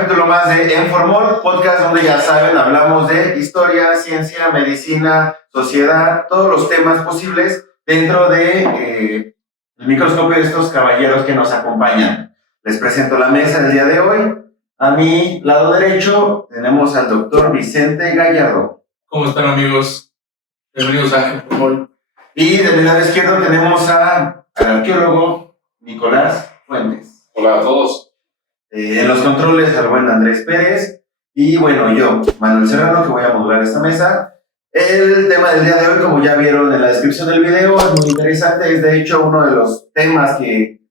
capítulo más de Enformol, podcast donde ya saben, hablamos de historia, ciencia, medicina, sociedad, todos los temas posibles dentro de el microscopio de estos caballeros que nos acompañan. Les presento la mesa del día de hoy. A mi lado derecho tenemos al doctor Vicente Gallardo. ¿Cómo están, amigos? Bienvenidos a Enformol. Y de mi lado izquierdo tenemos al arqueólogo Nicolás Fuentes. Hola a todos. En los controles, al buen Andrés Pérez. Y bueno, yo, Manuel Serrano, que voy a modular esta mesa. El tema del día de hoy, como ya vieron en la descripción del video, es muy interesante. Es de hecho uno de los temas que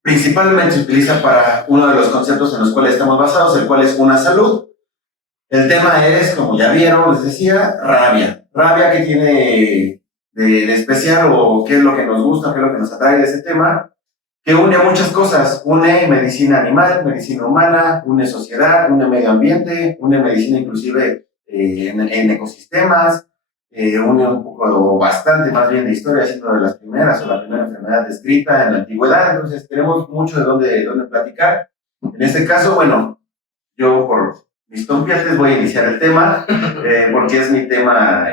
principalmente se utiliza para uno de los conceptos en los cuales estamos basados, el cual es una salud. El tema es, como ya vieron, les decía, rabia. Rabia, ¿qué tiene de especial o qué es lo que nos gusta, qué es lo que nos atrae de ese tema? Que une muchas cosas, une medicina animal, medicina humana, une sociedad, une medio ambiente, une medicina inclusive en ecosistemas, une un poco o bastante más bien de historia, siendo de las primeras o la primera enfermedad descrita en la antigüedad. Entonces tenemos mucho de dónde platicar. En este caso, bueno, yo por mis tompiates voy a iniciar el tema porque es mi tema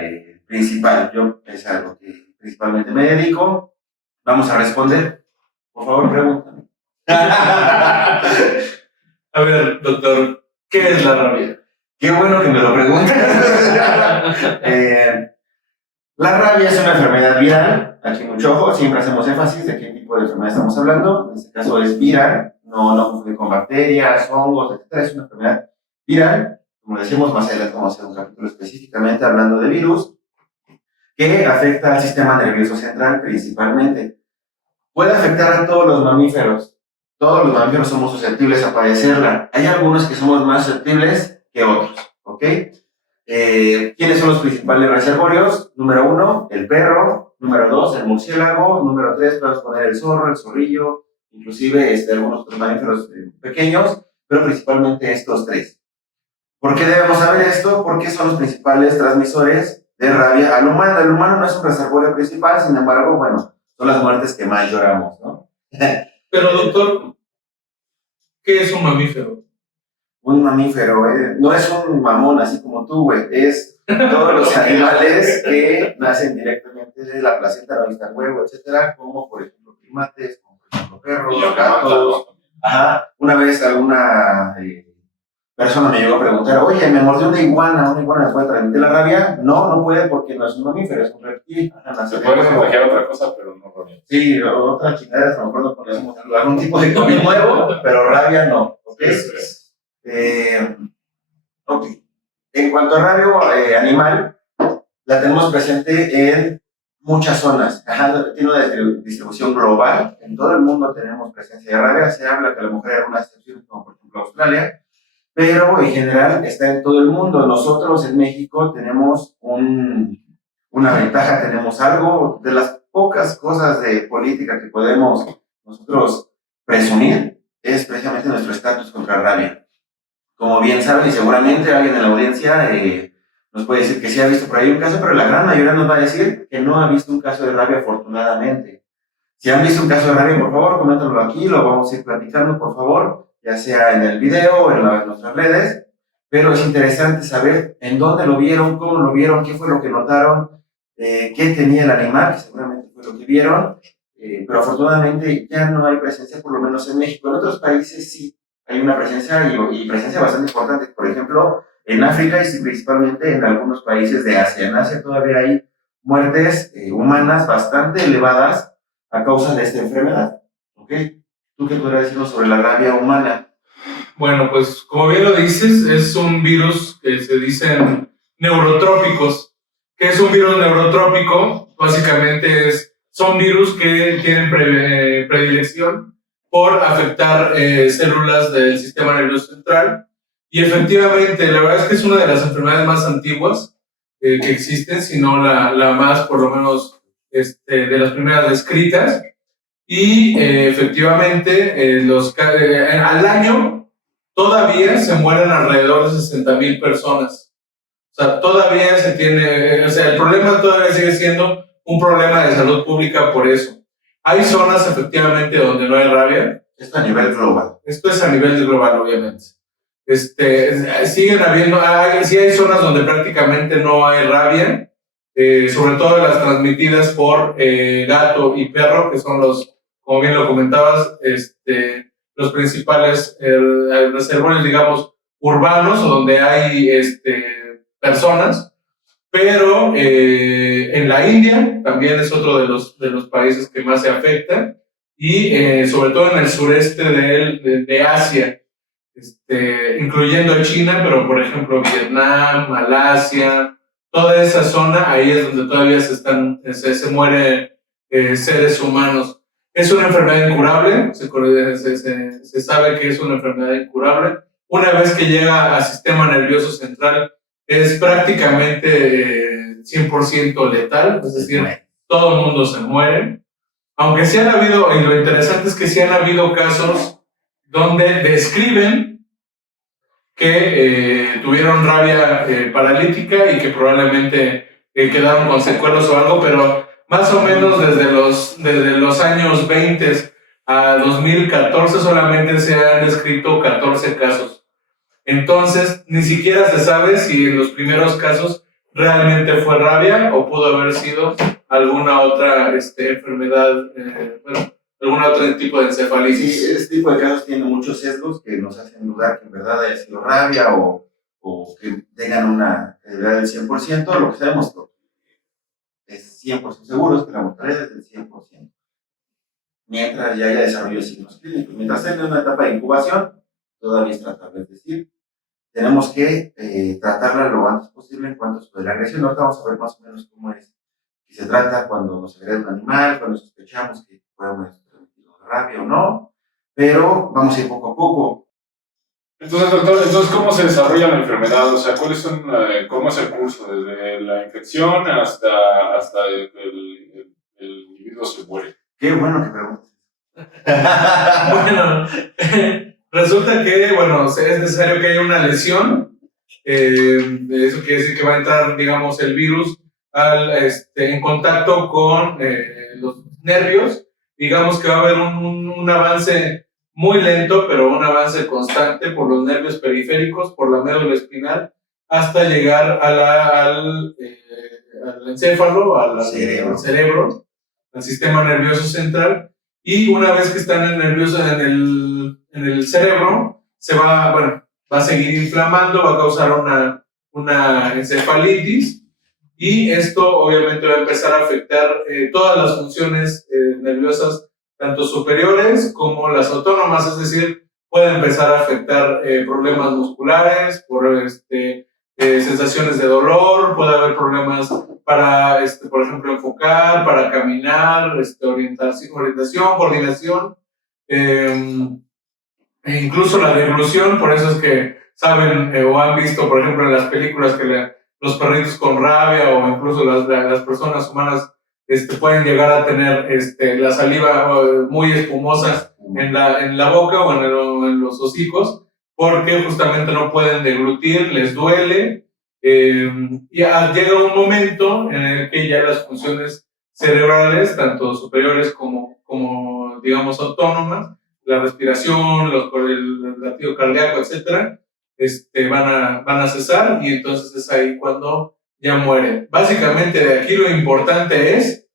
principal. Yo es algo que principalmente me dedico. Vamos a responder. Por favor, pregúntame. A ver, doctor, ¿qué es la rabia? Qué bueno que me lo preguntas. La rabia es una enfermedad viral. Aquí mucho ojo, siempre hacemos énfasis de qué tipo de enfermedad estamos hablando. En este caso es viral, no confundir con bacterias, hongos, etc. Es una enfermedad viral. Como decimos, más adelante vamos a hacer un capítulo específicamente hablando de virus que afecta al sistema nervioso central principalmente. Puede afectar a todos los mamíferos. Todos los mamíferos somos susceptibles a padecerla. Hay algunos que somos más susceptibles que otros, ¿ok? ¿Quiénes son los principales reservorios? Número 1, el perro. Número 2, el murciélago. Número 3, podemos poner el zorro, el zorrillo, inclusive algunos otros mamíferos pequeños, pero principalmente estos tres. ¿Por qué debemos saber esto? Porque son los principales transmisores de rabia al humano. El humano no es un reservorio principal, sin embargo, bueno, son las muertes que más lloramos, ¿no? Pero, doctor, ¿qué es un mamífero? Un mamífero, no es un mamón así como tú, güey. Es todos los animales que nacen directamente de la placenta, no necesitan huevo, etcétera, como por ejemplo primates, como por ejemplo perros, gatos. Ajá. Una vez alguna persona me llegó a preguntar, oye, me mordió una iguana ¿me puede transmitir la rabia? No puede porque no es un mamífero, es un reptil. Se puede contagiar otra cosa, pero no rabia. Sí, otra chingada, a lo mejor no ponemos algún tipo de COVID nuevo, pero rabia no. ¿Ok? Ok. En cuanto a rabia animal, la tenemos presente en muchas zonas. Tiene una distribución global. En todo el mundo tenemos presencia de rabia. Se habla que a lo mejor hay algunas excepciones, como por ejemplo Australia, pero en general está en todo el mundo. Nosotros en México tenemos una ventaja, tenemos algo de las pocas cosas de política que podemos nosotros presumir, es precisamente nuestro estatus contra rabia. Como bien saben, y seguramente alguien en la audiencia nos puede decir que sí ha visto por ahí un caso, pero la gran mayoría nos va a decir que no ha visto un caso de rabia, afortunadamente. Si han visto un caso de rabia, por favor, coméntenlo aquí, lo vamos a ir platicando, por favor, ya sea en el video o en nuestras redes, pero es interesante saber en dónde lo vieron, cómo lo vieron, qué fue lo que notaron, qué tenía el animal, que seguramente fue lo que vieron, pero afortunadamente ya no hay presencia, por lo menos en México. En otros países sí hay una presencia y presencia bastante importante, por ejemplo, en África y principalmente en algunos países de Asia. En Asia todavía hay muertes humanas bastante elevadas a causa de esta enfermedad. ¿Ok? ¿Tú qué podrías decirnos sobre la rabia humana? Bueno, pues como bien lo dices, es un virus que se dicen neurotrópicos. ¿Qué es un virus neurotrópico? Básicamente son virus que tienen predilección por afectar células del sistema nervioso central. Y efectivamente, la verdad es que es una de las enfermedades más antiguas que existen, si no la más, por lo menos, de las primeras descritas. Y efectivamente, al año todavía se mueren alrededor de 60,000 personas. O sea, todavía se tiene, el problema todavía sigue siendo un problema de salud pública por eso. Hay zonas efectivamente donde no hay rabia. Esto a nivel global. Esto es a nivel global, obviamente. Siguen habiendo, sí hay zonas donde prácticamente no hay rabia, sobre todo las transmitidas por gato y perro, que son los, como bien lo comentabas, los principales reservorios, digamos, urbanos o donde hay personas. Pero en la India también es otro de los países que más se afecta y sobre todo en el sureste de Asia, incluyendo China, pero por ejemplo Vietnam, Malasia, toda esa zona, ahí es donde todavía se mueren seres humanos. Es una enfermedad incurable, se sabe que es una enfermedad incurable. Una vez que llega al sistema nervioso central, es prácticamente 100% letal, es decir, todo el mundo se muere. Aunque sí han habido, y lo interesante es que sí han habido casos donde describen que tuvieron rabia paralítica y que probablemente quedaron con secuelas o algo, pero más o menos desde los años 20 a 2014 solamente se han descrito 14 casos. Entonces, ni siquiera se sabe si en los primeros casos realmente fue rabia o pudo haber sido alguna otra enfermedad, algún otro tipo de encefalitis. Sí, este tipo de casos tienen muchos sesgos que nos hacen dudar que en verdad haya sido rabia o que tengan una edad del 100%. Lo que sabemos es 100% seguro es que la mortalidad es del 100%. Mientras ya haya desarrollo de signos clínicos. Mientras esté en una etapa de incubación, todavía es tratable. Es decir, tenemos que tratarla lo antes posible en cuanto a la agresión. Ahorita vamos a ver más o menos cómo es que se trata cuando nos agrede un animal, cuando sospechamos que podemos transmitir rabia o no, pero vamos a ir poco a poco. Entonces, doctor, ¿cómo se desarrolla la enfermedad? O sea, ¿cuáles son, cómo es el curso? Desde la infección hasta el individuo se muere. Qué bueno que preguntas. Bueno, resulta que, bueno, es necesario que haya una lesión. Eso quiere decir que va a entrar, digamos, el virus en contacto con los nervios. Digamos que va a haber un avance muy lento, pero un avance constante por los nervios periféricos, por la médula espinal, hasta llegar al encéfalo, al cerebro, al sistema nervioso central. Y una vez que están en el cerebro, va a seguir inflamando, va a causar una encefalitis y esto obviamente va a empezar a afectar todas las funciones nerviosas, tanto superiores como las autónomas, es decir, puede empezar a afectar problemas musculares, sensaciones de dolor, puede haber problemas para, por ejemplo, enfocar, para caminar, orientación, coordinación, e incluso la deglución. Por eso es que saben o han visto, por ejemplo, en las películas que los perritos con rabia o incluso las personas humanas pueden llegar a tener la saliva muy espumosa en la boca o en los hocicos, porque justamente no pueden deglutir, les duele. Y llega un momento en el que ya las funciones cerebrales, tanto superiores como digamos autónomas, la respiración, el latido cardíaco, etcétera, van a cesar y entonces es ahí cuando ya muere. Básicamente de aquí lo importante es,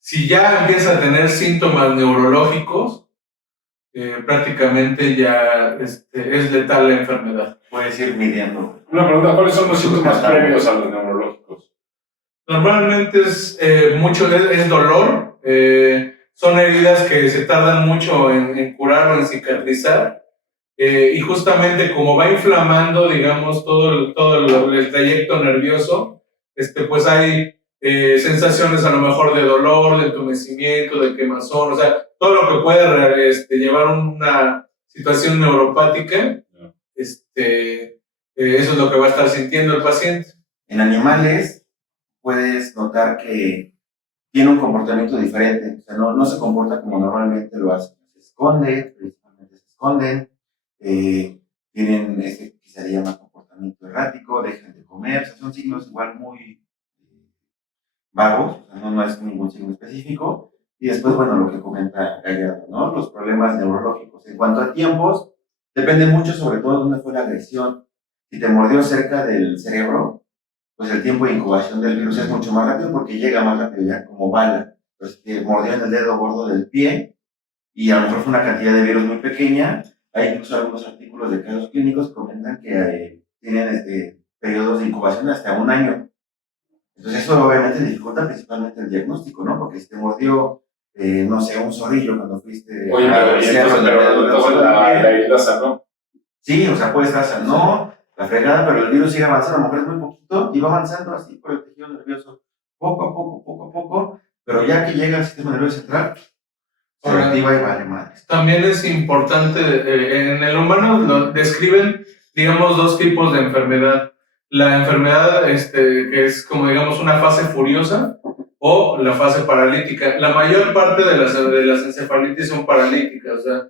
si ya empieza a tener síntomas neurológicos, prácticamente ya es letal la enfermedad. Puedes ir midiendo. Una pregunta, ¿cuáles son los síntomas previos a los neurológicos? Normalmente es dolor, son heridas que se tardan mucho en curar o en cicatrizar, y justamente como va inflamando, digamos, todo el trayecto nervioso, pues hay sensaciones a lo mejor de dolor, de entumecimiento, de quemazón, o sea, todo lo que puede llevar a una situación neuropática, eso es lo que va a estar sintiendo el paciente. En animales puedes notar que tiene un comportamiento diferente, o sea, no se comporta como normalmente lo hace. Se esconde, principalmente se esconden, tienen que se le llama comportamiento errático, dejan de comer, o sea, son signos igual muy vagos, o sea, no es ningún signo específico. Y después, bueno, lo que comenta Gallardo, ¿no? Los problemas neurológicos. En cuanto a tiempos, Depende mucho, sobre todo, de dónde fue la agresión. Si te mordió cerca del cerebro, pues el tiempo de incubación del virus es mucho más rápido porque llega más rápido ya como bala. Pues te mordió en el dedo gordo del pie y a lo mejor fue una cantidad de virus muy pequeña. Hay incluso algunos artículos de casos clínicos que comentan que tienen periodos de incubación de hasta un año. Entonces eso obviamente dificulta principalmente el diagnóstico, ¿no? Porque si te mordió, no sé, un zorrillo cuando fuiste Oye, a pero entonces la herida sanó. Sí, o sea, puede estar sanó la fregada, pero el virus sigue avanzando, a lo mejor es muy poquito y va avanzando así por el tejido nervioso, poco a poco, pero ya que llega al sistema nervioso central, se activa y vale madres. También es importante, en el humano lo describen, digamos, dos tipos de enfermedad. La enfermedad que es como, digamos, una fase furiosa o la fase paralítica. La mayor parte de las encefalitis son paralíticas, o sea,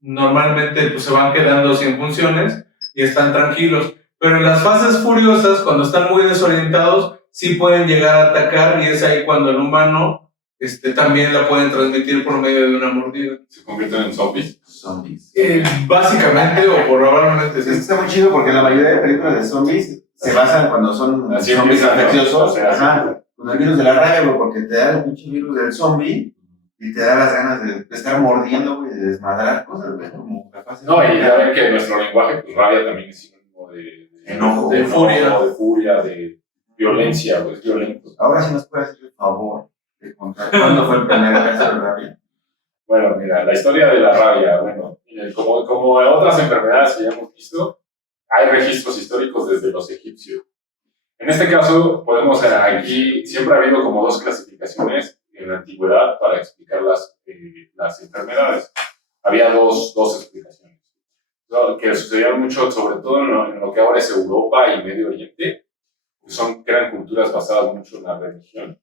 normalmente pues, se van quedando sin funciones y están tranquilos. Pero en las fases furiosas, cuando están muy desorientados, sí pueden llegar a atacar y es ahí cuando el humano también la pueden transmitir por medio de una mordida. ¿Se convierten en zombies? Zombies. Básicamente o probablemente sí. Está muy chido porque la mayoría de películas de zombies se basan cuando son Así zombies empiezan, ¿no? infecciosos, O sea, ajá, con el virus de la rabia, güey, porque te da el pinche virus del zombie y te da las ganas de estar mordiendo, güey, de desmadrar cosas, güey, como capaz. No, y ya ven que nuestro lenguaje, pues rabia también es sinónimo de enojo, de furia. de furia, de violencia, pues violento. Ahora sí nos puede hacer el favor de contar cuándo fue el primer caso de rabia. Bueno, mira, la historia de la rabia, bueno, como otras enfermedades que ya hemos visto, hay registros históricos desde los egipcios. En este caso, podemos aquí, siempre ha habido como dos clasificaciones en la antigüedad para explicar las enfermedades. Había dos explicaciones, ¿no? Que sucedían mucho, sobre todo en lo que ahora es Europa y Medio Oriente, que eran culturas basadas mucho en la religión.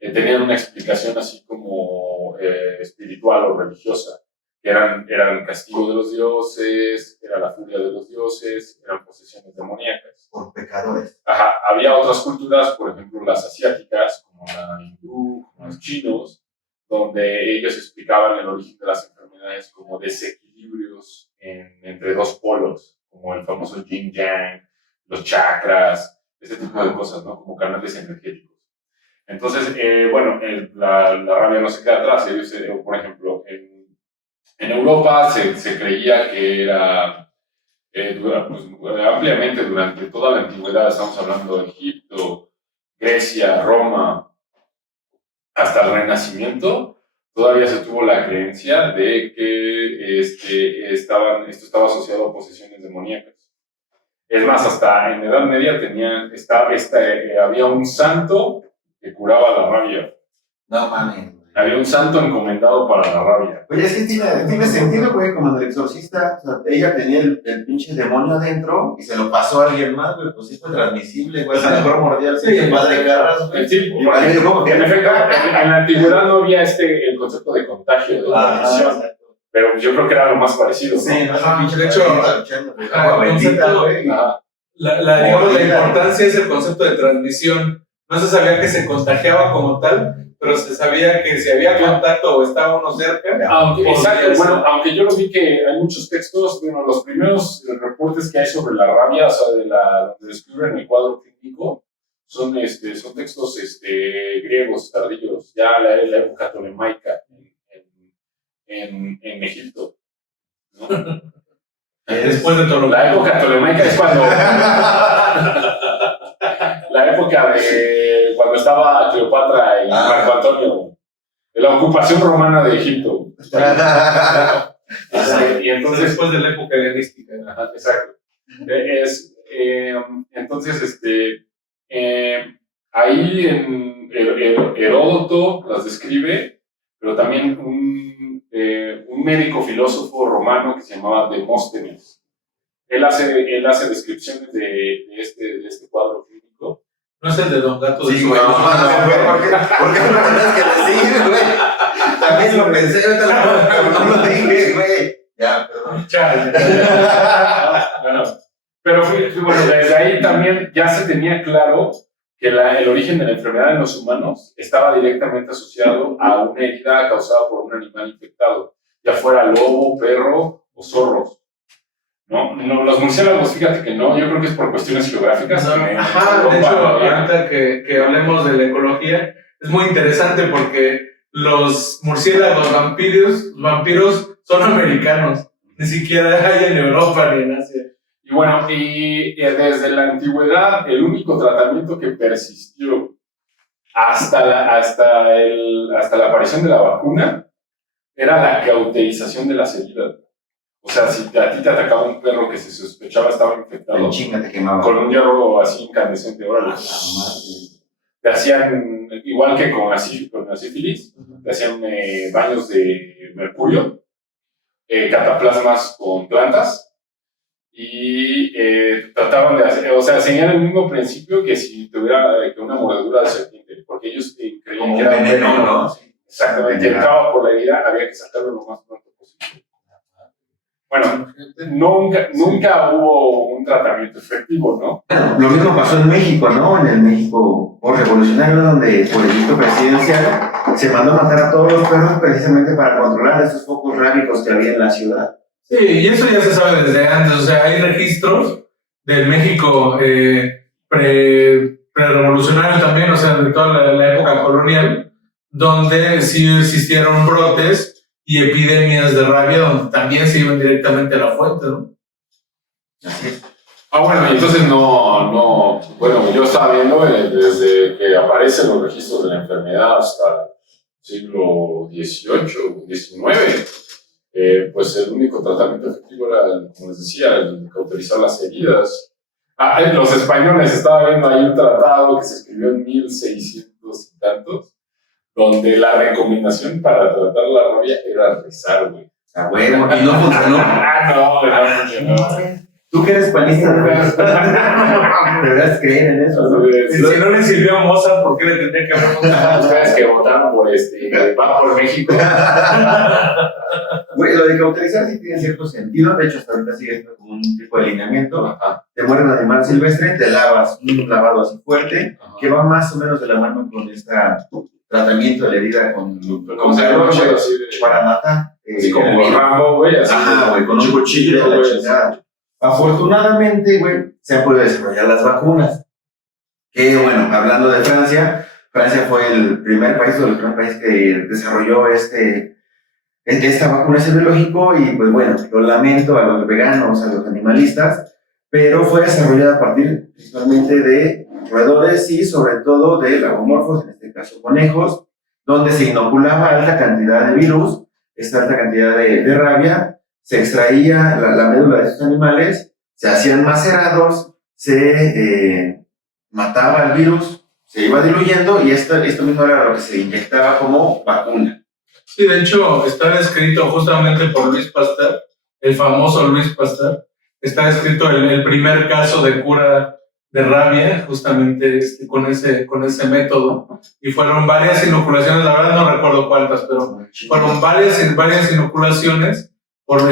Tenían una explicación así como espiritual o religiosa, que eran castigo de los dioses, era la furia de los dioses, eran posesiones demoníacas. Por pecadores. Ajá. Había otras culturas, por ejemplo las asiáticas, como la hindú, como los chinos, donde ellos explicaban el origen de las enfermedades como desequilibrios entre dos polos, como el famoso yin-yang, los chakras, ese tipo de cosas, ¿no? Como canales energéticos. Entonces, bueno, la rabia no se queda atrás. Ellos, por ejemplo, en Europa se creía que era ampliamente durante toda la antigüedad, estamos hablando de Egipto, Grecia, Roma, hasta el Renacimiento, todavía se tuvo la creencia de que esto estaba asociado a posesiones demoníacas. Es más, hasta en Edad Media había un santo que curaba la rabia. No mames. Había un santo encomendado para la rabia. Oye, es que tiene sentido, güey, como en el exorcista. O sea, ella tenía el pinche demonio adentro y se lo pasó a alguien más, güey. Pues sí fue transmisible, güey. A lo mejor mordía al pinche padre Carras, güey. Sí, Y valió como que en efecto, en la antigüedad no había el concepto de contagio, de transmisión. Pero yo creo que era lo más parecido, ¿no? Sí, no, de hecho, la importancia es el concepto de transmisión. No se sabía que se contagiaba como tal, pero se sabía que si había contacto o estaba uno cerca. Aunque yo lo vi que hay muchos textos, bueno, los primeros reportes que hay sobre la rabia, o sea, donde describen el cuadro clínico, son textos griegos, tardíos, ya la época tolemaica en Egipto, ¿no? Después de todo la época tolemaica es cuando la época de cuando estaba Cleopatra y Marco Antonio, de la ocupación romana de Egipto. Y entonces, después de la época helenística. Exacto. Entonces, ahí en Heródoto las describe, pero también un médico filósofo romano que se llamaba Demóstenes. Él hace descripciones de este cuadro clínico. ¿No es el de Don Gato? Sí, güey, ¿por qué no me tienes que decir, güey? También lo pensé, pero no lo dije, güey. Ya, perdón. Pero bueno, desde ahí también ya se tenía claro que el origen de la enfermedad en los humanos estaba directamente asociado a una herida causada por un animal infectado, ya fuera lobo, perro o zorros. No, los murciélagos, fíjate que no, yo creo que es por cuestiones geográficas. Ajá, de hecho, ahorita que hablemos de la ecología, es muy interesante porque los murciélagos vampiros son americanos, ni siquiera hay en Europa ni en Asia. Y bueno, desde la antigüedad, el único tratamiento que persistió hasta la aparición de la vacuna era la cauterización de las heridas. O sea, si a ti te atacaba un perro que se sospechaba estaba infectado, En chinga te quemaba. con un hierro así incandescente, órale. Te hacían, igual que con la sífilis, te hacían baños de mercurio, cataplasmas con plantas, y trataban de hacer, o sea, seguían el mismo principio que si tuviera que una mordedura de serpiente, porque ellos creían Como que era un veneno, ¿no? Exactamente, que entraba por la herida, había que sacarlo lo más pronto posible. Bueno, nunca hubo un tratamiento efectivo, ¿no? Lo mismo pasó en México, ¿no? En el México revolucionario, donde por el dicto presidencial se mandó a matar a todos los perros precisamente para controlar esos focos rábicos que había en la ciudad. Sí, y eso ya se sabe desde antes, o sea, hay registros del México pre-revolucionario también, o sea, de toda la época colonial, donde sí existieron brotes y epidemias de rabia, donde también se iban directamente a la fuente, ¿no? Así es. Bueno, y entonces bueno, yo estaba viendo desde que aparecen los registros de la enfermedad hasta el siglo XVIII, XIX, pues el único tratamiento efectivo era, como les decía, el cauterizar las heridas. Los españoles, estaba viendo ahí un tratado que se escribió en 1600 y tantos, donde la recomendación para tratar la rabia era rezar, güey. Ah, bueno, y no funcionó. No funcionó. Tú que eres panista, deberás creer en eso, ¿no? Si no le sirvió a Mozart, ¿por qué le tendría que haber votado? Ustedes que votaron por va por México. Güey, lo de cauterizar sí tiene cierto sentido. De hecho, hasta ahorita sigue siendo como un tipo de lineamiento. Te muere un animal silvestre, te lavas un lavado así fuerte, que va más o menos de la mano con este tratamiento de la herida con calor, para matar. Sí, como Rambo, güey, así. Ajá, güey, con un cuchillo de la chingada. Afortunadamente, güey, se han podido desarrollar las vacunas. Que, bueno, hablando de Francia, Francia fue el primer país que desarrolló esta vacuna es biológico y, pues bueno, lo lamento a los veganos, a los animalistas, pero fue desarrollada a partir principalmente de roedores y sobre todo de lagomorfos, en este caso conejos, donde se inoculaba alta cantidad de virus, esta alta cantidad de rabia, se extraía la médula de estos animales, se hacían macerados, se mataba el virus, se iba diluyendo y esto mismo era lo que se inyectaba como vacuna. Sí, de hecho, está descrito justamente por Luis Pasteur, el famoso Luis Pasteur. Está descrito el primer caso de cura de rabia, justamente con ese método. Y fueron varias inoculaciones, la verdad no recuerdo cuántas, pero fueron varias inoculaciones por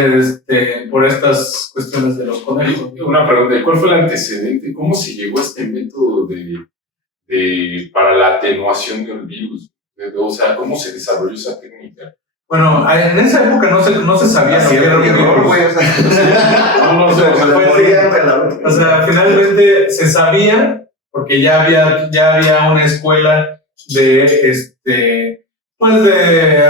estas cuestiones de los conejos. Una pregunta, ¿cuál fue el antecedente? ¿Cómo se llegó a este método para la atenuación del virus? O sea, ¿cómo se desarrolló esa técnica? Bueno, en esa época no se sabía lo que era un virus. O sea, finalmente se sabía, porque ya había una escuela de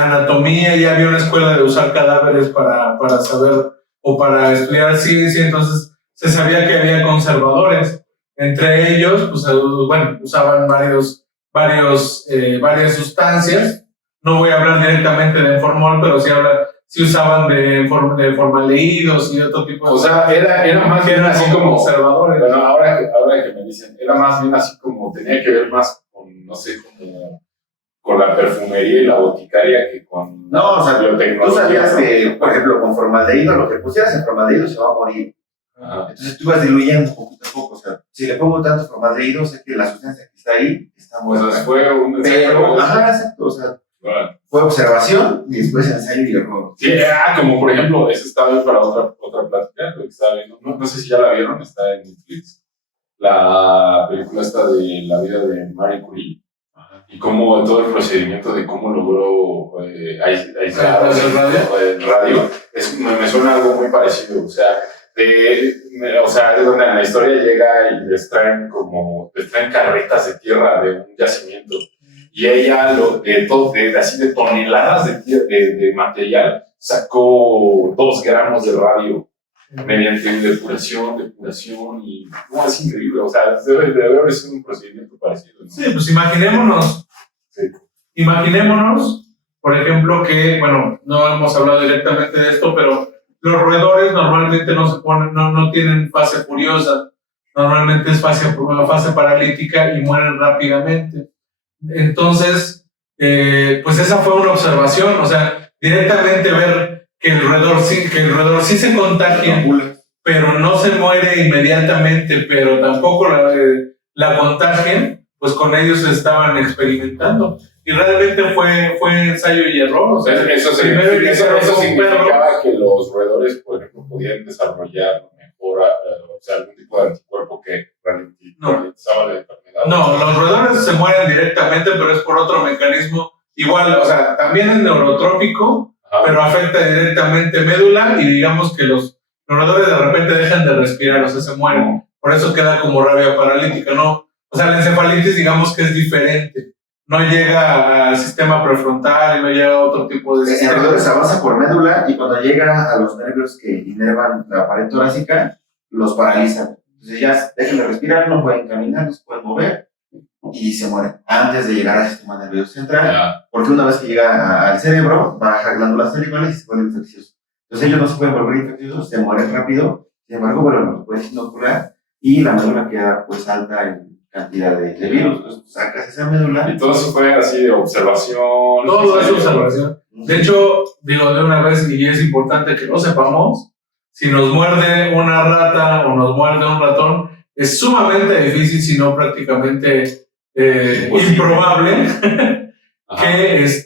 anatomía, ya había una escuela de usar cadáveres para saber o para estudiar ciencia, entonces se sabía que había conservadores. Entre ellos, pues, bueno, usaban varias sustancias. No voy a hablar directamente de formol, pero sí usaban de formaldehídos y otro tipo de cosas. O sea, era más bien así como conservadores. Bueno, ahora que me dicen, era más bien así como, tenía que ver más con, no sé, como con la perfumería y la boticaria que con la biotecnología. Tú sabías que, por ejemplo, con formaldehído, lo que pusieras en formaldehído se va a morir. Ajá. Entonces tú vas diluyendo poquito a poco. O sea, si le pongo tanto formaldehído, sé que la sustancia que está ahí está muerta. Pues fue un ensayo. Ajá, exacto. O sea, fue observación y después ensayo y error. Sí, como por ejemplo, eso está bien para otra plática, lo que estaba viendo. No sé si ya la vieron, está en Netflix. La película esta de la vida de Marie Curie. y cómo todo el procedimiento de cómo logró aislar el radio, me suena algo muy parecido. O sea, de donde en la historia llega y les traen carretas de tierra de un yacimiento. Y ella, así de toneladas de material, sacó 2 gramos de radio mediante depuración, y no, es increíble. O sea, debe haber sido un procedimiento parecido, ¿no? Sí, pues imaginémonos, por ejemplo, que, bueno, no hemos hablado directamente de esto, pero los roedores normalmente no tienen fase furiosa, normalmente es fase paralítica y mueren rápidamente. Entonces, pues esa fue una observación, o sea, directamente ver que el roedor sí se contagia, pero no se muere inmediatamente, pero tampoco la contagian, pues con ellos estaban experimentando. Y realmente fue ensayo y error. O sea, eso significaba que los roedores, por ejemplo, podían desarrollar mejor algún tipo de anticuerpo que ralentizaba la enfermedad. No, los roedores se mueren directamente, pero es por otro mecanismo. Igual, o sea, también es neurotrópico, pero afecta directamente médula y digamos que los roedores de repente dejan de respirar, o sea, se mueren. Por eso queda como rabia paralítica, ¿no? O sea, la encefalitis digamos que es diferente. No llega al sistema prefrontal y no llega a otro tipo de sistema. En roedores avanza por médula y cuando llega a los nervios que inervan la pared torácica, los paralizan. Entonces ya dejan de respirar, no pueden caminar, no se pueden mover y se mueren antes de llegar al sistema nervioso central, porque una vez que llega al cerebro, baja glándulas cerebrales y se vuelve infeccioso. Entonces ellos no se pueden volver infecciosos, se mueren rápido, sin embargo, bueno, los puedes inocular y la médula queda pues alta en cantidad de virus. Entonces sacas esa médula. Y todo eso fue así de observación. Todo es observación. De hecho, digo de una vez, y es importante que lo sepamos, si nos muerde una rata o nos muerde un ratón, es sumamente difícil, si no prácticamente improbable,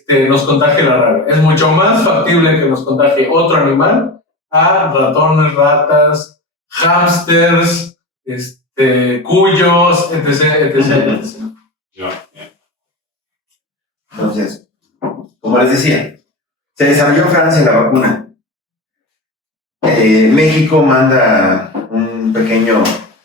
que nos contagie la rabia. Es mucho más factible que nos contagie otro animal a ratones, ratas, hámsters, cuyos, etc. Entonces, como les decía, se desarrolló en Francia la vacuna. México manda un pequeño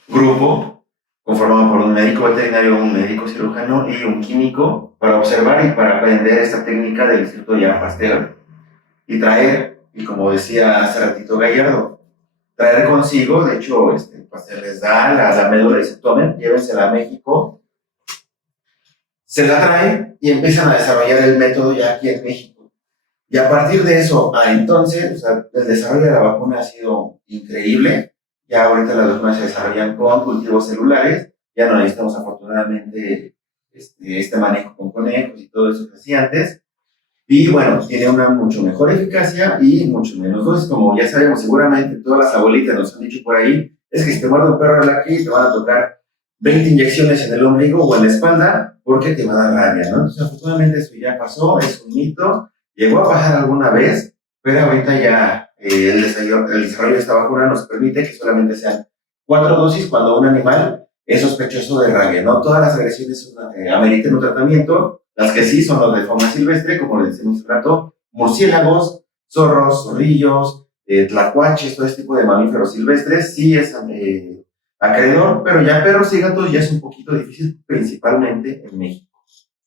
grupo conformado por un médico veterinario, un médico cirujano y un químico para observar y para aprender esta técnica del Instituto Jean Pasteur y traer, y como decía hace ratito Gallardo, traer consigo, de hecho, Pasteur les da la médula y dice, tomen, llévensela a México, se la traen y empiezan a desarrollar el método ya aquí en México. Y a partir de eso, a entonces, o sea, el desarrollo de la vacuna ha sido increíble. Ya ahorita las vacunas se desarrollan con cultivos celulares, ya no necesitamos afortunadamente este manejo con conejos y todo eso que hacía antes. Y bueno, tiene una mucho mejor eficacia y mucho menos dosis. Como ya sabemos, seguramente todas las abuelitas nos han dicho por ahí, es que si te muerde un perro aquí, te van a tocar 20 inyecciones en el ombligo o en la espalda porque te va a dar rabia, ¿no? Entonces, afortunadamente eso ya pasó, es un mito. Llegó a pasar alguna vez, pero ahorita ya el desarrollo de esta vacuna nos permite que solamente sean 4 dosis cuando un animal es sospechoso de rabia, ¿no? Todas las agresiones ameritan un tratamiento, las que sí son los de fauna silvestre, como les decimos hace rato, murciélagos, zorros, zorrillos, tlacuaches, todo este tipo de mamíferos silvestres, sí es acreedor, pero ya perros y gatos ya es un poquito difícil, principalmente en México,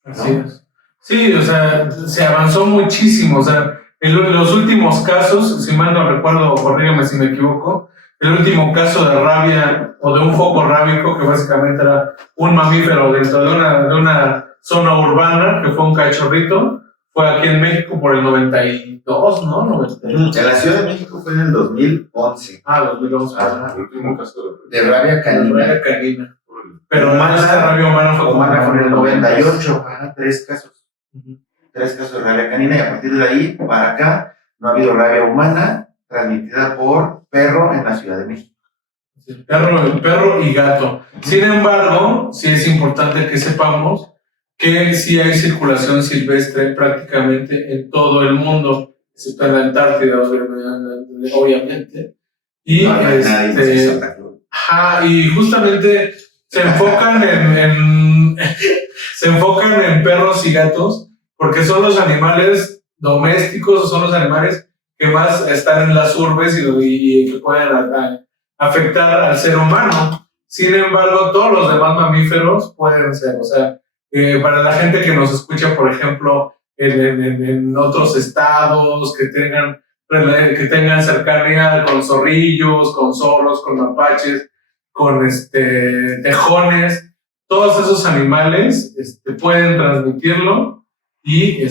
¿no? Así es. Sí, o sea, se avanzó muchísimo, o sea, en los últimos casos, si mal no recuerdo, corrígame si me equivoco, el último caso de rabia o de un foco rábico, que básicamente era un mamífero dentro de una zona urbana, que fue un cachorrito, fue aquí en México por el 92, ¿no? 92. En la Ciudad de México fue en el 2011. 2011. El último caso de rabia canina. Pero más de rabia humana fue en el 98, 3 casos. 3 casos de rabia canina y a partir de ahí para acá no ha habido rabia humana transmitida por perro en la Ciudad de México. Perro y gato. Sin embargo, sí es importante que sepamos que sí hay circulación silvestre prácticamente en todo el mundo, excepto en la Antártida, obviamente. Y, y justamente se enfocan se enfocan en perros y gatos porque son los animales domésticos o son los animales que más están en las urbes y que pueden afectar al ser humano. Sin embargo, todos los demás mamíferos pueden ser, o sea, para la gente que nos escucha, por ejemplo, en otros estados, que tengan cercanía con zorrillos, con zorros, con mapaches, con tejones, todos esos animales pueden transmitirlo y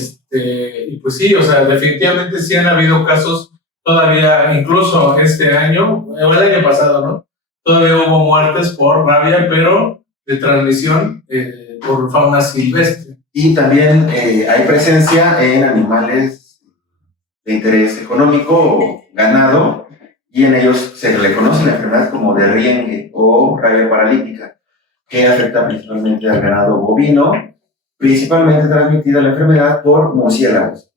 pues sí, o sea, definitivamente sí han habido casos todavía, incluso este año, o el año pasado, ¿no? Todavía hubo muertes por rabia, pero de transmisión por fauna silvestre. Y también hay presencia en animales de interés económico o ganado, y en ellos se le conoce la enfermedad como de Riengue o rabia paralítica, que afecta principalmente al ganado bovino, principalmente transmitida la enfermedad por murciélagos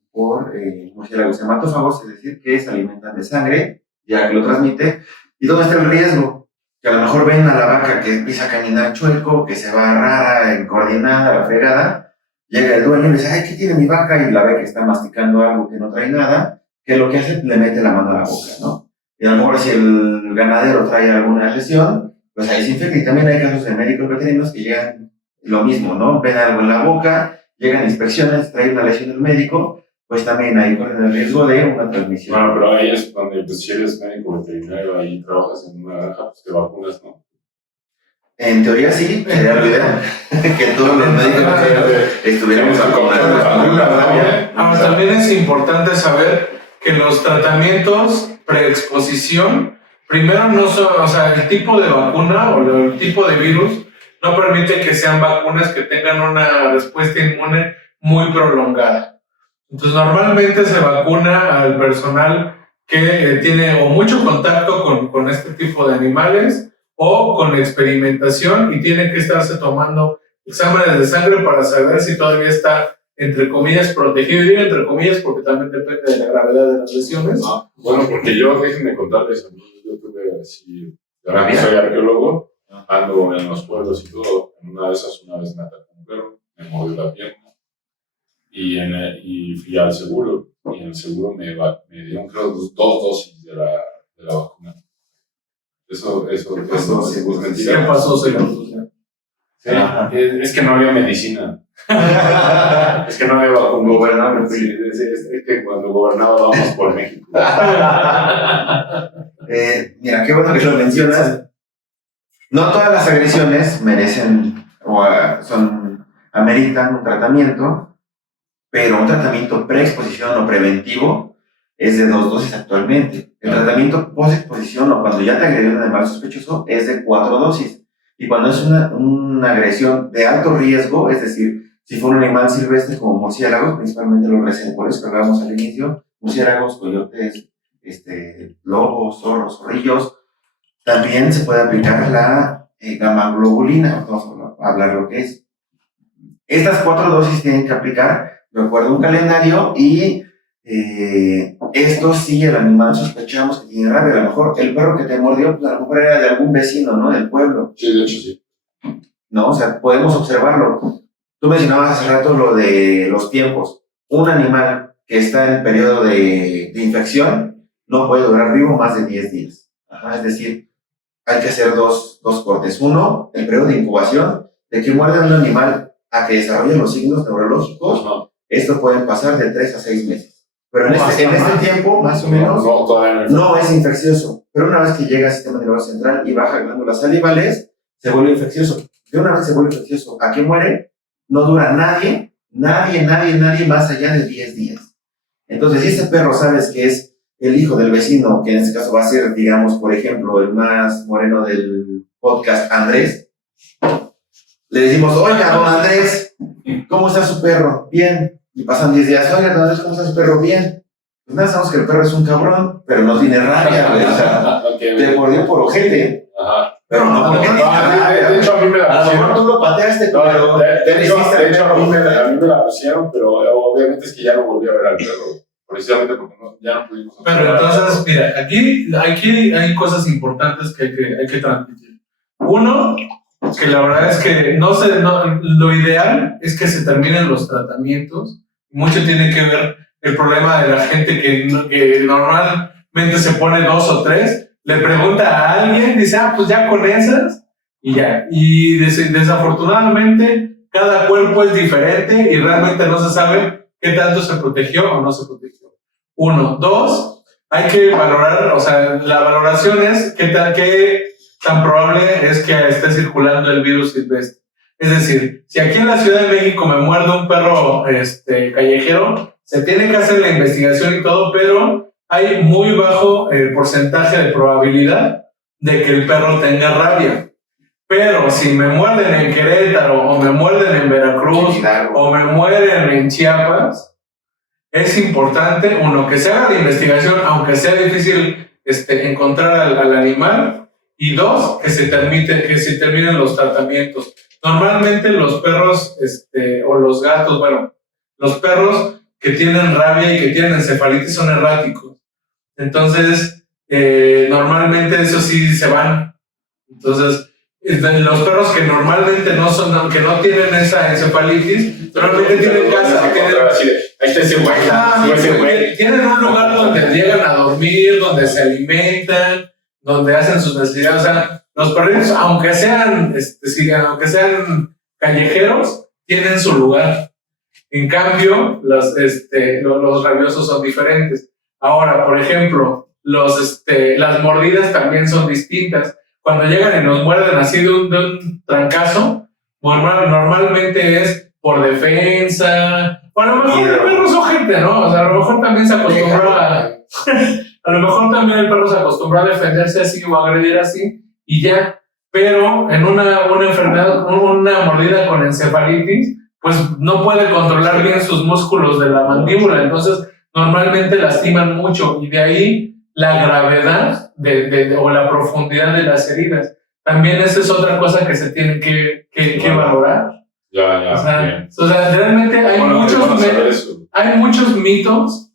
hematófagos, es decir, que se alimentan de sangre, ya que lo transmite. ¿Y dónde está el riesgo? Que a lo mejor ven a la vaca que empieza a caminar chueco, que se va rara, encoordinada, la fregada, llega el dueño y le dice, ay, ¿qué tiene mi vaca? Y la ve que está masticando algo que no trae nada, que lo que hace, le mete la mano a la boca, ¿no? Y a lo mejor si el ganadero trae alguna lesión, pues ahí se infecta. Y también hay casos de médicos veterinarios que llegan lo mismo, ¿no? Ven algo en la boca, llegan inspecciones, traen una lesión del médico, pues también ahí corren el riesgo de una transmisión. Bueno, pero ahí es donde, pues, si eres médico veterinario, ahí trabajas en una granja, pues te vacunas, ¿no? En teoría sí, sería lo ideal, que todos los médicos estuviéramos vacunados. Ahora, también es importante saber que los tratamientos preexposición, primero no son, o sea, el tipo de vacuna o el tipo de virus no permite que sean vacunas que tengan una respuesta inmune muy prolongada. Entonces, normalmente se vacuna al personal que tiene o mucho contacto con este tipo de animales o con experimentación y tiene que estarse tomando exámenes de sangre para saber si todavía está, entre comillas, protegido. Y digo entre comillas porque también depende de la gravedad de las lesiones. Bueno, porque yo, déjenme contarles, yo tuve así, yo soy arqueólogo, ando en los pueblos y todo. En una de esas, una vez me atacó un perro, me mordió la pierna y fui al seguro. Y en el seguro me dieron, creo, 2 dosis de la vacuna. Eso es mentira. ¿Qué pasó, señor? Sí, es que no había medicina. Es que no había vacuna. Gobernable. Sí, es que cuando gobernaba vamos por México. Mira, qué bueno que lo mencionas. No todas las agresiones merecen o ameritan un tratamiento, pero un tratamiento preexposición o preventivo es de 2 dosis actualmente. El tratamiento post-exposición o cuando ya te agredió un animal sospechoso es de 4 dosis. Y cuando es una agresión de alto riesgo, es decir, si fue un animal silvestre como murciélagos, principalmente los reservorios que hablábamos al inicio, murciélagos, coyotes, lobos, zorros, zorrillos, también se puede aplicar la gamma-globulina. Vamos a hablar lo que es. Estas 4 dosis tienen que aplicar de acuerdo a un calendario y esto sí, el animal sospechamos que tiene rabia. A lo mejor el perro que te mordió, pues a lo mejor era de algún vecino, ¿no? Del pueblo. Sí, de hecho sí. ¿No? O sea, podemos observarlo. Tú mencionabas hace rato lo de los tiempos. Un animal que está en periodo de infección no puede durar vivo más de 10 días. Es decir, hay que hacer dos cortes. Uno, el periodo de incubación, de que muerde a un animal a que desarrolle los signos neurológicos. Esto puede pasar de 3 a 6 meses. Pero en este tiempo, más o menos, no es infeccioso. Pero una vez que llega al sistema nervioso central y baja glándulas salivales, se vuelve infeccioso. De una vez se vuelve infeccioso, ¿a qué muere? No dura nadie más allá de 10 días. Entonces, si ese perro sabes que es el hijo del vecino, que en este caso va a ser, digamos, por ejemplo, el más moreno del podcast, Andrés, le decimos, oiga, don Andrés, ¿cómo está su perro? Bien. Y pasan 10 días, oiga, don Andrés, ¿cómo está su perro? Bien. Pues nada, sabemos que el perro es un cabrón, pero no tiene rabia, güey. O sea, te mordió por ojete. Ajá. Pero no porque tiene rabia. De hecho, a mí me la pusieron. A lo mejor tú lo pateaste, pero de hecho, a mí me la pusieron, pero obviamente es que ya no volví a ver al perro. Precisamente porque ya no pudimos. Pero entonces, mira, aquí hay cosas importantes que hay que transmitir. Uno, que la verdad es que lo ideal es que se terminen los tratamientos. Mucho tiene que ver el problema de la gente que normalmente se pone 2 o 3, le pregunta a alguien, dice, pues ya con esas, y ya. Y desafortunadamente, cada cuerpo es diferente y realmente no se sabe qué tanto se protegió o no se protegió. 1. 2, hay que valorar, o sea, la valoración es qué tan probable es que esté circulando el virus silvestre. Es decir, si aquí en la Ciudad de México me muerde un perro callejero, se tiene que hacer la investigación y todo, pero hay muy bajo porcentaje de probabilidad de que el perro tenga rabia. Pero si me muerden en Querétaro, o me muerden en Veracruz, o me mueren en Chiapas, es importante, 1, que se haga la investigación, aunque sea difícil encontrar al animal, y 2, que se terminen los tratamientos. Normalmente los perros o los gatos, bueno, los perros que tienen rabia y que tienen encefalitis son erráticos. Entonces, normalmente esos sí se van. Entonces, los perros que normalmente que no tienen esa encefalitis, normalmente tienen casa. Ahí está ese güey. Tienen un lugar donde llegan a dormir, donde se alimentan, donde hacen sus necesidades. O sea, los perritos, aunque sean callejeros, tienen su lugar. En cambio, los rabiosos son diferentes. Ahora, por ejemplo, las mordidas también son distintas. Cuando llegan y nos muerden así de un trancazo, normalmente es por defensa. O a lo mejor el perro es ojete, ¿no? O sea, a lo mejor también se acostumbró a lo mejor también el perro se acostumbró a defenderse así o a agredir así y ya. Pero en una enfermedad, una mordida con encefalitis, pues no puede controlar bien sus músculos de la mandíbula. Entonces, normalmente lastiman mucho y de ahí la gravedad o la profundidad de las heridas. También esa es otra cosa que se tiene que valorar. Ya, o sea, realmente hay muchos mitos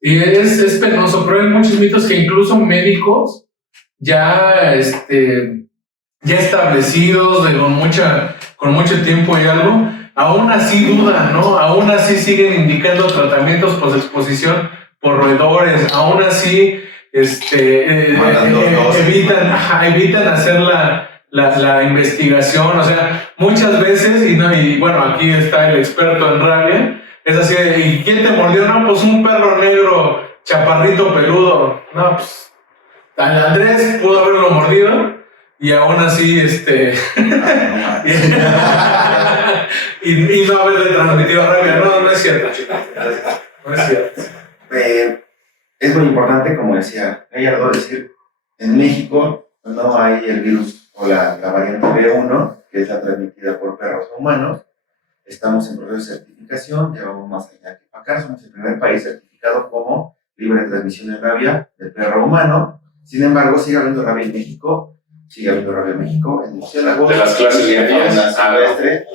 y es penoso, pero hay muchos mitos que incluso médicos ya establecidos con mucho tiempo y algo, aún así dudan, ¿no? Aún así siguen indicando tratamientos por exposición por roedores, aún así evitan hacer la investigación. O sea, muchas veces, y bueno, aquí está el experto en rabia, es así de, ¿y quién te mordió? No, pues un perro negro, chaparrito, peludo. No, pues Andrés pudo haberlo mordido y aún así, y no haberle transmitido rabia. No es cierto, chicos. No es cierto. Es muy importante, como decía Gallardo, decir, en México no hay el virus o la variante B1, que es la transmitida por perros a humanos. Estamos en proceso de certificación, llevamos más allá que acá, somos el primer país certificado como libre de transmisión de rabia de perro a humano. Sin embargo, sigue habiendo rabia en México, en murciélagos, de las clases de fauna silvestre.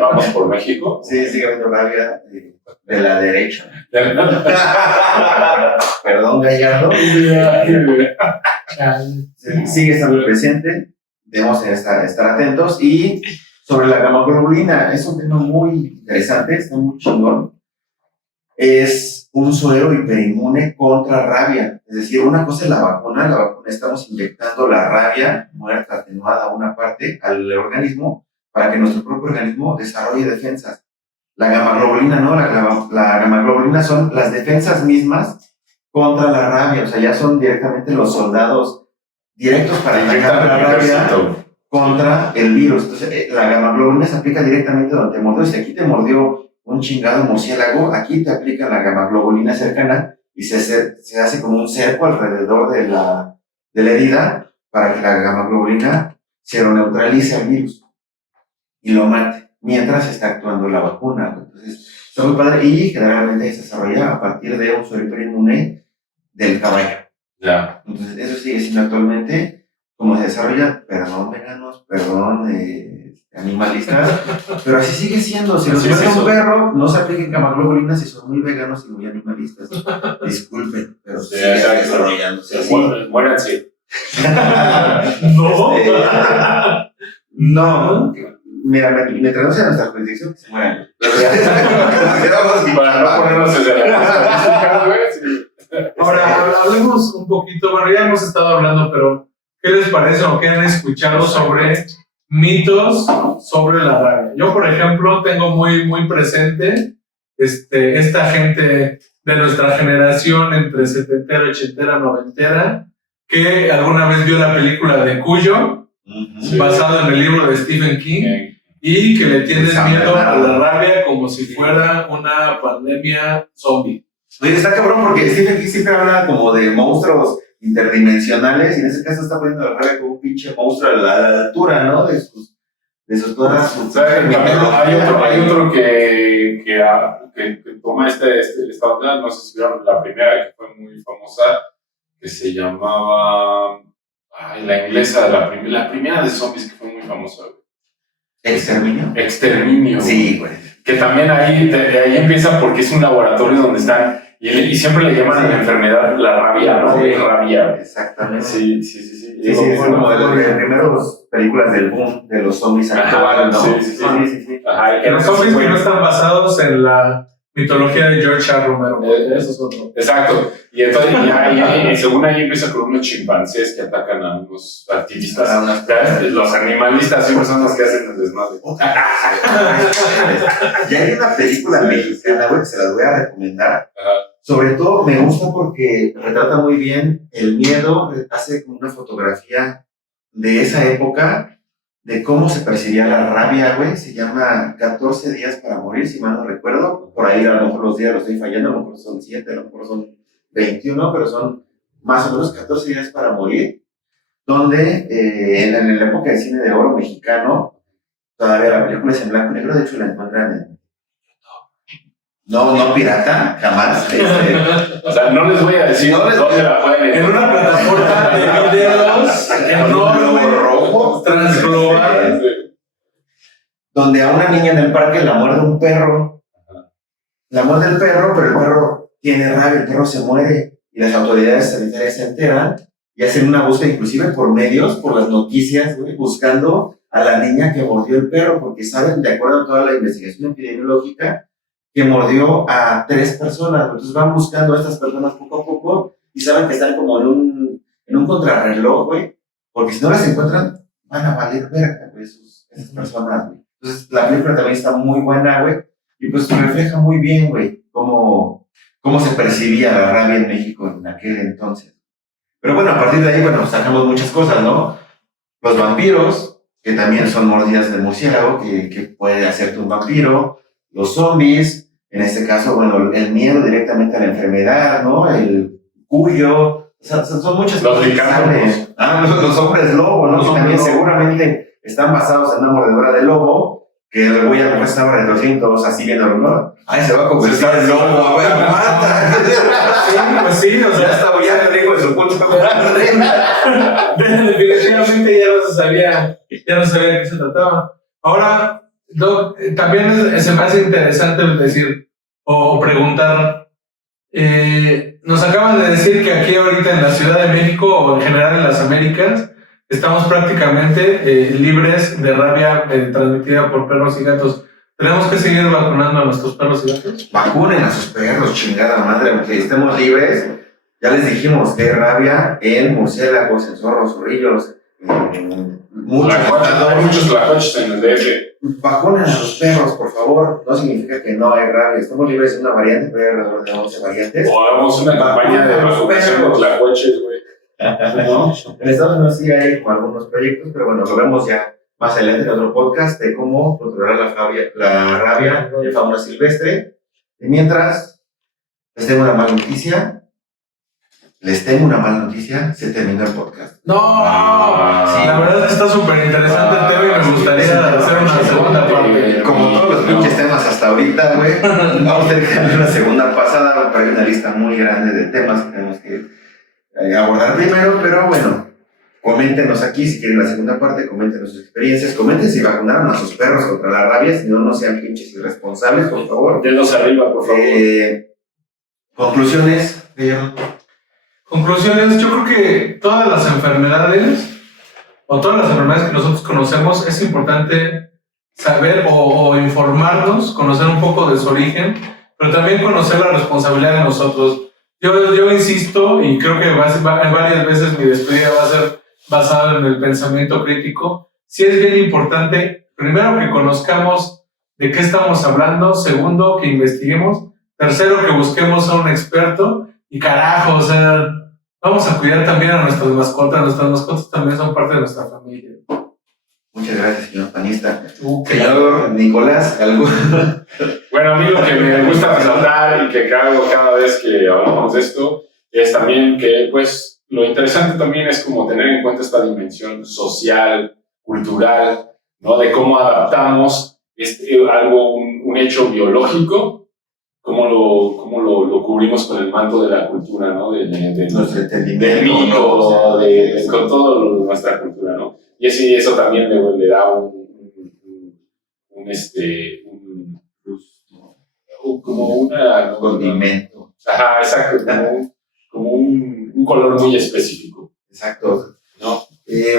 Vamos por México. Sí, sigue habiendo rabia de la derecha. Perdón, Gallardo. Sigue estando presente, debemos estar atentos. Y sobre la gamaglobulina, es un tema muy interesante, está muy chingón. Es un suero hiperinmune contra rabia. Es decir, una cosa es la vacuna estamos inyectando la rabia muerta, atenuada a una parte al organismo para que nuestro propio organismo desarrolle defensas. La gamaglobulina no, la gamaglobulina son las defensas mismas contra la rabia, o sea, ya son directamente los soldados directos para atacar la rabia contra el virus. Entonces, la gamaglobulina se aplica directamente donde te mordió. Si aquí te mordió un chingado murciélago, aquí te aplica la gamaglobulina cercana y se hace como un cerco alrededor de la herida para que la gamaglobulina se lo neutralice al virus y lo mate mientras está actuando la vacuna. Entonces, está muy padre y generalmente se desarrolla a partir de un suero hiperinmune del caballo. Ya. Entonces, eso sigue siendo actualmente como se desarrolla, perdón veganos, perdón animalistas, pero así sigue siendo. Si los muerde un perro, no se apliquen gamaglobulina si son muy veganos y muy animalistas. Disculpen, pero Sí, sigue exacto. desarrollándose así. Muéranse. No. No, mira, me traduce a nuestra jurisdicción que se mueran. Para no ponernos en la güey. Sí. Ahora, hablemos un poquito, bueno, ya hemos estado hablando, pero ¿qué les parece o qué han escuchado sobre mitos sobre la rabia? Yo, por ejemplo, tengo muy presente esta gente de nuestra generación entre setentera, ochentera, noventera, que alguna vez vio la película de Cuyo, Sí. basado en el libro de Stephen King, y que le tienen miedo a la rabia como si fuera una pandemia zombie. Oye, está cabrón porque Stephen King siempre habla como de monstruos interdimensionales y en ese caso está poniendo la rabia como un pinche monstruo a la altura, ¿no? De sus todas sus... Hay otro que toma esta onda, no sé si vieron la primera que fue muy famosa, que se llamaba la inglesa, la primera de zombies que fue muy famosa. ¿Exterminio? Exterminio. Sí, güey. Que también de ahí empieza porque es un laboratorio donde están, y siempre le llaman a la enfermedad la rabia, ¿no? Sí. Rabia. Exactamente. Sí. Sí, fue como de las primeras películas del boom de los zombies actuales, ¿no? Sí. Ajá, Que los zombies que no están basados en la mitología de George R. Romero. Eso es otro. Exacto. Y entonces, y según ahí empieza con unos chimpancés que atacan a unos activistas. Los animalistas siempre son los que hacen el desmadre. Y hay una película mexicana, güey, que se las voy a recomendar. Ajá. Sobre todo me gusta porque retrata muy bien el miedo, hace como una fotografía de esa época, de cómo se percibía la rabia, güey. Se llama 14 días para morir, si mal no recuerdo. Por ahí a lo mejor los días los estoy fallando, a lo mejor son 7, a lo mejor son 21, pero son más o menos 14 días para morir, donde en la época del cine de oro mexicano, todavía la película es en blanco y negro, de hecho la encuentran en... No pirata, jamás. O sea, no les voy a decir dónde la pueden En una plataforma de videos enorme, rojo, transglobal, donde a una niña en el parque la muerde un perro. La muerde el perro, pero el perro tiene rabia, el perro se muere y las autoridades sanitarias se enteran y hacen una búsqueda inclusive por medios, por las noticias, güey, buscando a la niña que mordió el perro, porque saben, de acuerdo a toda la investigación epidemiológica, que mordió a 3 personas. Entonces van buscando a estas personas poco a poco y saben que están como en un contrarreloj, güey, porque si no las encuentran, van a valer verga, güey, esas personas, güey. Entonces la película también está muy buena, güey, y pues refleja muy bien, güey, cómo se percibía la rabia en México en aquel entonces. Pero bueno, a partir de ahí, bueno, sacamos muchas cosas, ¿no? Los vampiros, que también son mordidas de murciélago, que puede hacerte un vampiro. Los zombies, en este caso, bueno, el miedo directamente a la enfermedad, ¿no? El cuyo, o sea, son muchas Los cosas que licántropos. salen. Los hombres lobo, ¿no? Que también seguramente están basados en una mordedura de lobo, que el güey a lo mejor estaba retorciendo todos así viendo, ¿no? Ay, se va a convertir en lobo, güey, mata. Sí, pues sí, o sea, Ya está huyendo el hijo de su puta madre. definitivamente ya no sabía de qué se trataba. Ahora, Doc, también se me hace interesante decir o preguntar, nos acaban de decir que aquí ahorita en la Ciudad de México o en general en las Américas estamos prácticamente libres de rabia transmitida por perros y gatos. ¿Tenemos que seguir vacunando a nuestros perros y gatos? Vacunen a sus perros, chingada madre, aunque estemos libres. Ya les dijimos que hay rabia en murciélagos, en zorros, zorrillos, en muchos tlacuaches en el DF. Vacunen a sus perros, por favor. No significa que no hay rabia. Estamos libres de una variante, pero hay alrededor de 11 variantes. O hagamos una campaña de vacunación de tlacuaches, güey. ¿No? En Estados Unidos sí hay como algunos proyectos, pero bueno, lo vemos ya más adelante en otro podcast de cómo controlar la rabia en fauna silvestre. Y mientras, les tengo una mala noticia. Se terminó el podcast. No, sí, la verdad es que está súper interesante el tema y me gustaría hacer una segunda parte. Como todos los pinches temas hasta ahorita, güey, vamos a tener que darle una segunda pasada, pero hay una lista muy grande de temas que tenemos que abordar primero, pero bueno, coméntenos aquí si quieren la segunda parte, coméntenos sus experiencias, comenten si vacunaron a sus perros contra la rabia, si no, no sean pinches irresponsables, por favor. Dedos arriba, por favor. Conclusiones, Guillermo. Conclusiones, yo creo que todas las enfermedades o todas las enfermedades que nosotros conocemos, es importante saber o informarnos, conocer un poco de su origen, pero también conocer la responsabilidad de nosotros. Yo insisto, y creo que varias veces mi despedida va a ser basada en el pensamiento crítico. Sí es bien importante, primero, que conozcamos de qué estamos hablando, segundo, que investiguemos, tercero, que busquemos a un experto, y carajo, o sea, vamos a cuidar también a nuestras mascotas también son parte de nuestra familia. Muchas gracias, señor panista. Señor Nicolás, ¿algo? Bueno, a mí lo que me gusta resaltar y que hago cada vez que hablamos de esto es también que, pues, lo interesante también es como tener en cuenta esta dimensión social, cultural, ¿no? De cómo adaptamos un hecho biológico, cómo lo cubrimos con el manto de la cultura, ¿no? Nuestro entendimiento. Del mito, con todo nuestra cultura, ¿no? Y eso también le da como una... Condimento. Ajá, exacto, como un color muy específico. Exacto. ¿No?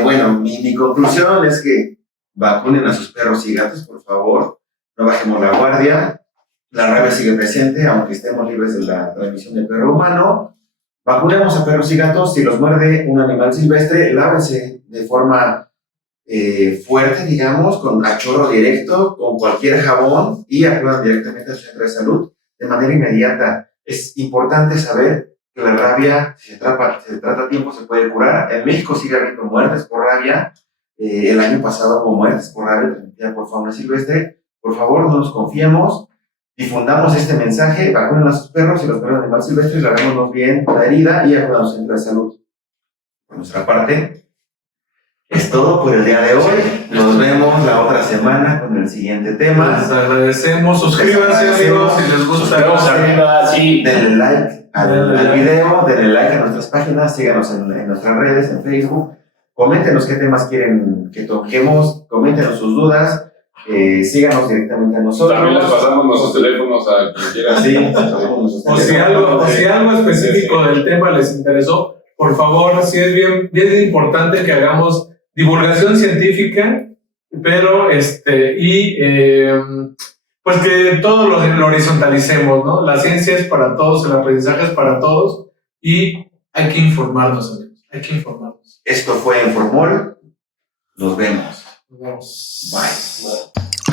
Bueno, mi conclusión es que vacunen a sus perros y gatos, por favor. No bajemos la guardia. La rabia sigue presente, aunque estemos libres de la transmisión del perro humano. Vacunemos a perros y gatos. Si los muerde un animal silvestre, lávense de forma fuerte, digamos, a chorro directo, con cualquier jabón, y acudan directamente al centro de salud de manera inmediata. Es importante saber que la rabia, si se trata a tiempo, se puede curar. En México sigue habiendo muertes por rabia. El año pasado hubo muertes por rabia transmitida por fauna silvestre. Por favor, no nos confiemos. Difundamos este mensaje, vacunen a sus perros y los perros de animales silvestres, lavémonos bien la herida y acudamos al centro de salud. Por nuestra parte, es todo por el día de hoy. Nos vemos la otra semana con el siguiente tema. Les agradecemos. Suscríbanse, amigos, si les gusta. Denle like al video, denle like a nuestras páginas, síganos en nuestras redes, en Facebook. Coméntenos qué temas quieren que toquemos, coméntenos sus dudas. Síganos directamente a nosotros. También les pasamos nuestros teléfonos a quien quiera. Sí, o si algo específico del tema les interesó, por favor, sí es bien importante que hagamos divulgación científica, pero pues que todo lo horizontalicemos, ¿no? La ciencia es para todos, el aprendizaje es para todos, y hay que informarnos, amigos, hay que informarnos. Esto fue Informol. Nos vemos. Nos vemos. Bye.